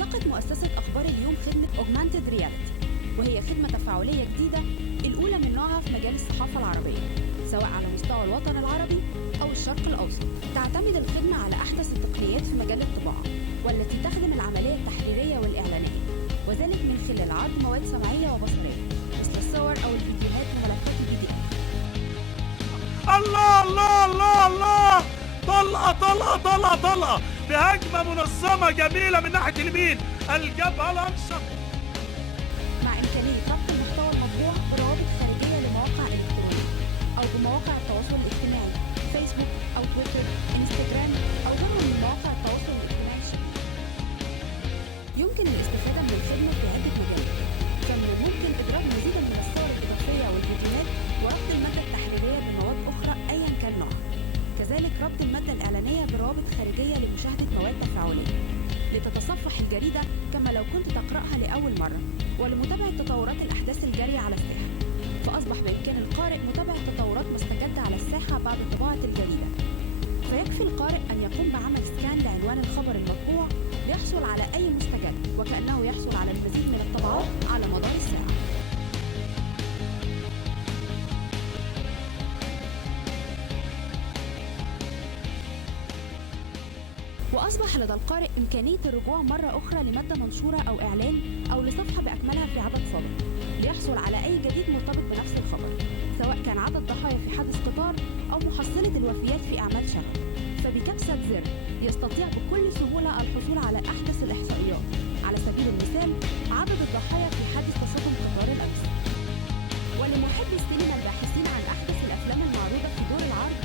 أطلقت مؤسسة أخبار اليوم خدمة Augmented Reality، وهي خدمة تفاعلية جديدة الأولى من نوعها في مجال الصحافة العربية، سواء على مستوى الوطن العربي أو الشرق الأوسط. تعتمد الخدمة على أحدث التقنيات في مجال الطباعة، والتي تخدم العملية التحريرية والإعلانية، وذلك من خلال عرض مواد سمعية وبصرية مثل الصور أو الفيديوهات وملفات الفيديو. الله الله الله الله، طلقة طلقة طلقة طلقة بهجمة منظمة جميلة من ناحية اليمين، الجبهة الأنشط، مع إمكانية ربط المحتوى المطبوع بروابط خارجية لمواقع إلكترونية أو بمواقع التواصل الاجتماعي فيسبوك أو تويتر، انستجرام أو غيرها من مواقع التواصل الاجتماعي الشهيرة. يمكن الاستفادة من الخدمة في عدة مجالات، فمن الممكن إدراج مزيدا من الصور الإضافية والفيديوهات وربط المادة التحريرية بمواد أخرى أيا كان نوعها. كذلك ربط المادة الإعلانية بروابط خارجية لمشاهدة مواد تفاعلية لتتصفح الجريدة كما لو كنت تقرأها لأول مرة، ولمتابعة تطورات الأحداث الجارية على الساحة. فأصبح بإمكان القارئ متابعة تطورات ما استجد على الساحة بعد طباعة الجريدة، فيكفي القارئ أن يقوم بعمل سكان لعنوان الخبر المطبوع ليحصل على أي مستجد، وكأنه يحصل على المزيد من الطبعات على مدار الساعة. وأصبح لدى القارئ إمكانية الرجوع مرة أخرى لمادة منشورة أو إعلان أو لصفحة بأكملها في عدد سابق ليحصل على أي جديد مرتبط بنفس الخبر، سواء كان عدد ضحايا في حادث قطار أو محصلة الوفيات في أعمال شغب. فبكبسة زر يستطيع بكل سهولة الحصول على أحدث الإحصائيات، على سبيل المثال عدد الضحايا في حادث تصادم قطار الأمس. ولمحبي السينما الباحثين عن أحدث الأفلام المعروضة في دور العرض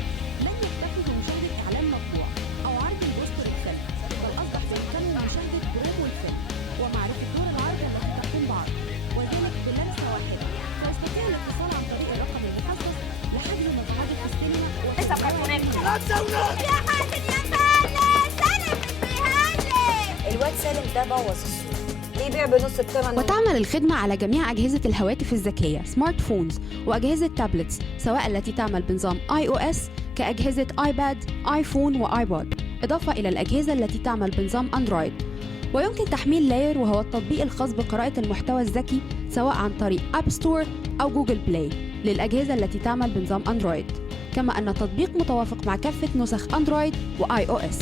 لن يكتفوا بمشاهدة إعلان مطبوع أو عرض البوستر الفيلم، بل أصبح بإمكانهم مشاهدة برومو الفيلم ومعرفة دور العرض التي تقوم بعرضه، وذلك بلمسة واحدة. فيستطيع الاتصال عن طريق الرقم المخصص لحجز مقاعد في السينما الواد سالم ده بوظ السوق، بيبيع بنص الثمن. وتعمل الخدمة على جميع أجهزة الهواتف الذكية سمارت فونز وأجهزة تابلتس، سواء التي تعمل بنظام iOS كأجهزة آيباد، آيفون وآيبود، إضافة إلى الأجهزة التي تعمل بنظام أندرويد. ويمكن تحميل لاير، وهو التطبيق الخاص بقراءة المحتوى الذكي، سواء عن طريق أب ستور أو جوجل بلاي للأجهزة التي تعمل بنظام أندرويد، كما أن التطبيق متوافق مع كافة نسخ أندرويد وآي أو إس.